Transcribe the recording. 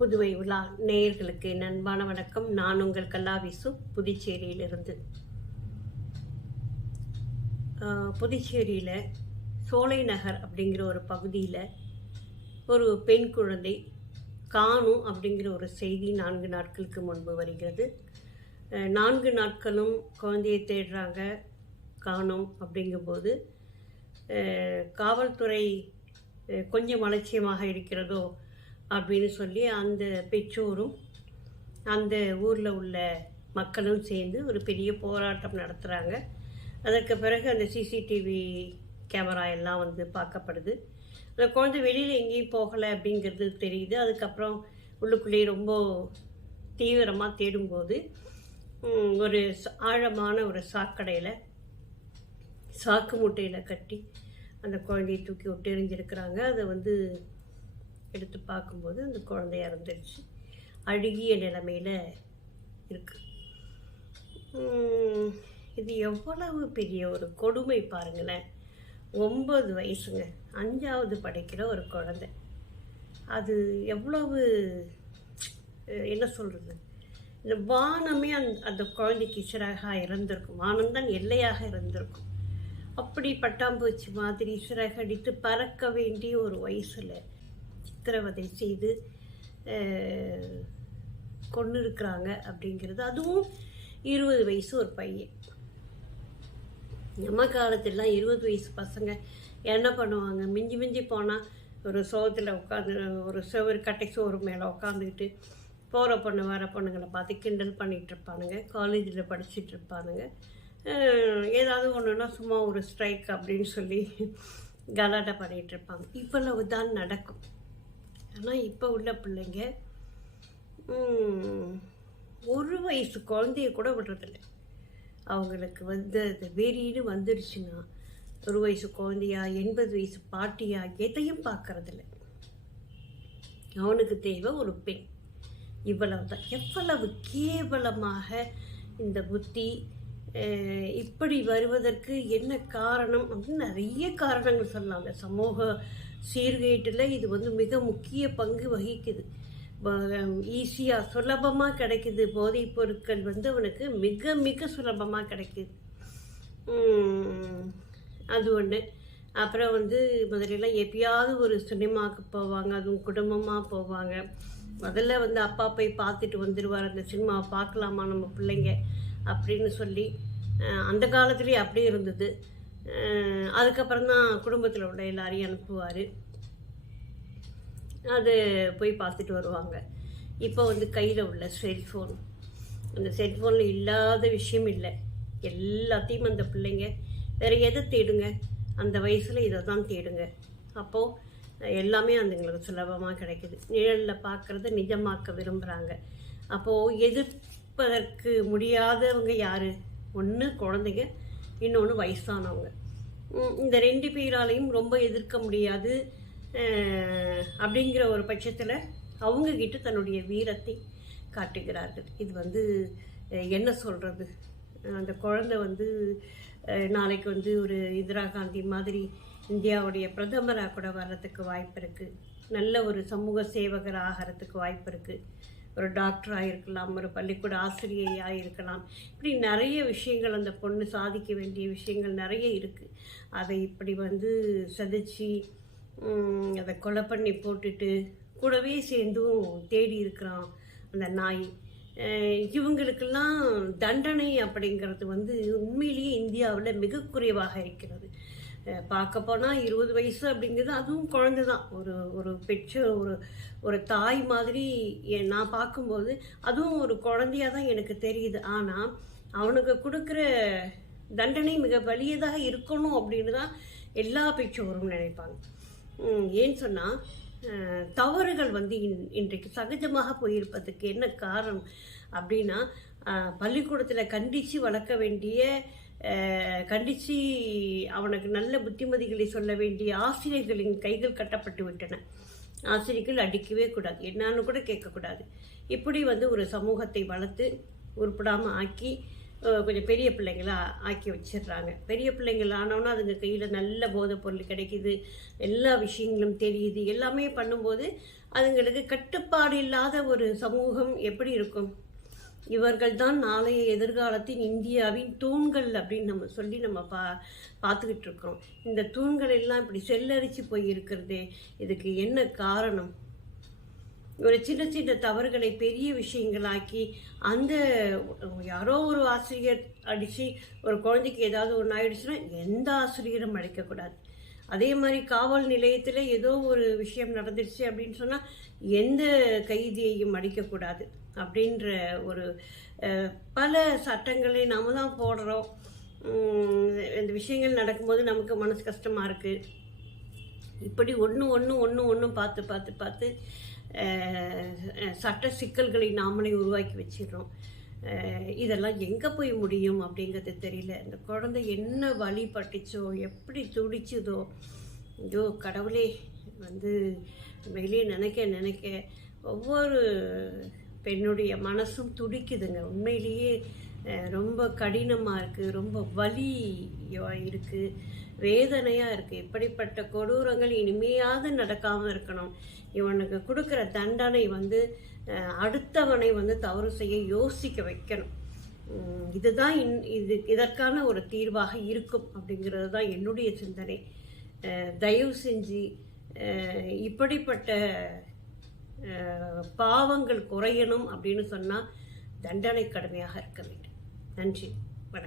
புதுவை உலா நேயர்களுக்கு அன்பான வணக்கம். நான் உங்கள் கல்லாவிசு, புதுச்சேரியிலிருந்து. புதுச்சேரியில் சோலை நகர் அப்படிங்கிற ஒரு பகுதியில் ஒரு பெண் குழந்தை காணும் அப்படிங்கிற ஒரு செய்தி 4 நாட்களுக்கு முன்பு வருகிறது. 4 நாட்களும் குழந்தையை தேடுறாங்க, காணும். அப்படிங்கும்போது காவல்துறை கொஞ்சம் அலட்சியமாக இருக்கிறதோ அப்படின்னு சொல்லி அந்த பெற்றோரும் அந்த ஊரில் உள்ள மக்களும் சேர்ந்து ஒரு பெரிய போராட்டம் நடத்துகிறாங்க. அதற்கு பிறகு அந்த சிசிடிவி கேமரா எல்லாம் வந்து பார்க்கப்படுது. அந்த குழந்தை வெளியில் எங்கேயும் போகலை அப்படிங்கிறது தெரியுது. அதுக்கப்புறம் உள்ளுக்குள்ளேயே ரொம்ப தீவிரமாக தேடும்போது ஒரு ஆழமான ஒரு சாக்கடையில் சாக்கு மூட்டையில் கட்டி அந்த குழந்தையை தூக்கி விட்டு எறிஞ்சிருக்கிறாங்க. அதை வந்து எடுத்து பார்க்கும்போது அந்த குழந்தை இறந்துருச்சு. அழுகிய நிலைமையில் இருக்குது. இது எவ்வளவு பெரிய ஒரு கொடுமை பாருங்களேன். 9 வயசுங்க, 5வது படிக்கிற ஒரு குழந்தை. அது எவ்வளவு என்ன சொல்கிறது, இந்த வானமே அந்த குழந்தைக்கு சிறகாக இருந்திருக்கும். வானம்தான் எல்லையாக இருந்திருக்கும். அப்படி பட்டாம்பூச்சி மாதிரி சிறகடித்து பறக்க வேண்டிய ஒரு வயசில் சித்திரவதை செய்து கொண்டு இருக்கிறாங்க அப்படிங்கிறது. அதுவும் 20 வயசு ஒரு பையன். நம்ம காலத்திலாம் 20 வயசு பசங்க என்ன பண்ணுவாங்க? மிஞ்சி மிஞ்சி போனால் ஒரு சோகத்தில் உட்காந்து, ஒரு கட்டை சோறு மேலே உட்காந்துக்கிட்டு போகிற பொண்ணு வர பொண்ணுங்களை பார்த்து கிண்டல் பண்ணிகிட்டு இருப்பானுங்க. காலேஜில் படிச்சுட்டு இருப்பானுங்க. ஏதாவது ஒன்றுனா சும்மா ஒரு ஸ்ட்ரைக் அப்படின்னு சொல்லி கலாட்டா பண்ணிகிட்டு இருப்பாங்க. இவ்வளவு தான் நடக்கும். ஆனால் இப்போ உள்ள பிள்ளைங்க 1 வயசு குழந்தைய கூட விடுறதில்லை. அவங்களுக்கு வந்து அது வெறின்னு வந்துடுச்சுன்னா 1 வயசு குழந்தையா, 80 வயசு பாட்டியா, எதையும் பார்க்கறதில்ல. அவனுக்கு தேவை ஒரு பெண். இவ்வளவு தான். எவ்வளவு கேவலமாக இந்த புத்தி இப்படி வருவதற்கு என்ன காரணம் அப்படின்னு நிறைய காரணங்கள் சொல்லலாம். அந்த சமூக சீர்கேட்டில் இது வந்து மிக முக்கிய பங்கு வகிக்குது. ஈஸியாக சுலபமாக கிடைக்குது. போதைப் பொருட்கள் வந்து அவனுக்கு மிக மிக சுலபமாக கிடைக்குது. அது ஒன்று. அப்புறம் வந்து முதலெல்லாம் எப்பயாவது ஒரு சினிமாவுக்கு போவாங்க, அதுவும் குடும்பமாக போவாங்க. முதல்ல வந்து அப்பா போய் பார்த்துட்டு வந்துடுவார், அந்த சினிமாவை பார்க்கலாமா நம்ம பிள்ளைங்க அப்படின்னு சொல்லி. அந்த காலத்துலேயே அப்படியே இருந்தது. அதுக்கப்புறம் தான் குடும்பத்தில் உள்ள எல்லாரையும் அனுப்புவார். அது போய் பார்த்துட்டு வருவாங்க. இப்போ வந்து கையில் உள்ள செல்ஃபோன், அந்த செல்ஃபோனில் இல்லாத விஷயம் இல்லை. எல்லாத்தையும் அந்த பிள்ளைங்க வேறு எதை தேடுங்க? அந்த வயசில் இதை தான் தேடுங்க. அப்போது எல்லாமே அதுங்களுக்கு சுலபமாக கிடைக்குது. நிழலில் பார்க்குறத நிஜமாக்க விரும்புகிறாங்க. அப்போது எதிர்ப்பதற்கு முடியாதவங்க யார்? ஒன்று குழந்தைங்க, இன்னொன்று வயசானவங்க. இந்த 2 பேராலையும் ரொம்ப எதிர்க்க முடியாது. அப்படிங்கிற ஒரு பட்சத்தில் அவங்கக்கிட்ட தன்னுடைய வீரத்தை காட்டுகிறார்கள். இது வந்து என்ன சொல்கிறது, அந்த குழந்தை வந்து நாளைக்கு வந்து ஒரு இந்திரா காந்தி மாதிரி இந்தியாவுடைய பிரதமராக கூட வர்றதுக்கு வாய்ப்பு இருக்குது. நல்ல ஒரு சமூக சேவகர் ஆகிறதுக்கு வாய்ப்பு இருக்குது. ஒரு டாக்டராக இருக்கலாம், ஒரு பள்ளிக்கூட ஆசிரியையாக இருக்கலாம். இப்படி நிறைய விஷயங்கள் அந்த பொண்ணு சாதிக்க வேண்டிய விஷயங்கள் நிறைய இருக்குது. அதை இப்படி வந்து சதைச்சி அதை கொலை பண்ணி போட்டுட்டு கூடவே சேர்ந்தும் தேடி இருக்கிறான் அந்த நாய். இவங்களுக்கெல்லாம் தண்டனை அப்படிங்கிறது வந்து உண்மையிலேயே இந்தியாவில் மிக குறைவாக இருக்கிறது. பார்க்க போனால் 20 வயசு அப்படிங்கிறது, அதுவும் குழந்தை தான். ஒரு பெற்ற ஒரு தாய் மாதிரி நான் பார்க்கும்போது அதுவும் ஒரு குழந்தையாக தான் எனக்கு தெரியுது. ஆனால் அவனுக்கு கொடுக்குற தண்டனை மிக வலியதாக இருக்கணும் அப்படின்னு தான் எல்லா பெற்றோரும் நினைப்பாங்க. ஏன்னு சொன்னால் தவறுகள் வந்து இன்றைக்கு சகஜமாக போயிருப்பதுக்கு என்ன காரணம் அப்படின்னா, பள்ளிக்கூடத்தில் கண்டித்து வளர்க்க வேண்டிய, கண்டித்து அவனுக்கு நல்ல புத்திமதிகளை சொல்ல வேண்டிய ஆசிரியர்களின் கைகள் கட்டப்பட்டு விட்டன. ஆசிரியர்கள் அடிக்கவே கூடாது, என்னான்னு கூட கேட்கக்கூடாது. இப்படி வந்து ஒரு சமூகத்தை வளர்த்து உருப்படாமல் ஆக்கி கொஞ்சம் பெரிய பிள்ளைங்களா ஆக்கி வச்சிடுறாங்க. பெரிய பிள்ளைங்கள் ஆனோன்னா அதுங்க கையில் நல்ல போதைப் பொருள் கிடைக்குது, எல்லா விஷயங்களும் தெரியுது. எல்லாமே பண்ணும்போது அதுங்களுக்கு கட்டுப்பாடு இல்லாத ஒரு சமூகம் எப்படி இருக்கும்? இவர்கள் தான் நாளைய எதிர்காலத்தின் இந்தியாவின் தூண்கள் அப்படின்னு நம்ம பார்த்துக்கிட்டு இருக்கோம். இந்த தூண்கள் எல்லாம் இப்படி செல்லரிச்சு போய் இருக்கிறதே, இதுக்கு என்ன காரணம்? ஒரு சின்ன சின்ன தவறுகளை பெரிய விஷயங்களாக்கி அந்த யாரோ ஒரு ஆசிரியர் அடித்து ஒரு குழந்தைக்கு ஏதாவது ஒன்று ஆயிடுச்சுன்னா எந்த ஆசிரியரும் அடிக்கக்கூடாது. அதே மாதிரி காவல் நிலையத்தில் ஏதோ ஒரு விஷயம் நடந்துருச்சு அப்படின்னு சொன்னால் எந்த கைதியையும் அடிக்கக்கூடாது அப்படின்ற ஒரு பல சட்டங்களை நாம தான் போடுறோம். இந்த விஷயங்கள் நடக்கும்போது நமக்கு மனசு கஷ்டமாக இருக்குது. இப்படி ஒன்று பார்த்து சட்ட சிக்கல்களை நாமளே உருவாக்கி வச்சிடுறோம். இதெல்லாம் எங்கே போய் முடியும் அப்படிங்கிறது தெரியல. இந்த குழந்தை என்ன வழிபட்டுச்சோ, எப்படி துடிச்சுதோ, ஐயோ கடவுளே, வந்து வெளியே நினைக்க ஒவ்வொரு பெண்ணுடைய மனசும் துடிக்குதுங்க. உண்மையிலேயே ரொம்ப கடினமாக இருக்குது, ரொம்ப வலி இருக்குது, வேதனையாக இருக்குது. இப்படிப்பட்ட கொடூரங்கள் இனிமையாவது நடக்காமல் இருக்கணும். இவனுக்கு கொடுக்குற தண்டனை வந்து அடுத்தவனை வந்து தவறு செய்ய யோசிக்க வைக்கணும். இதுதான் இதற்கான ஒரு தீர்வாக இருக்கும் அப்படிங்கிறது தான் என்னுடைய சிந்தனை. தயவு செஞ்சு இப்படிப்பட்ட பாவங்கள் குறையணும் அப்படின்னு சொன்னால் தண்டனை கடுமையாக இருக்க வேண்டும். நன்றி.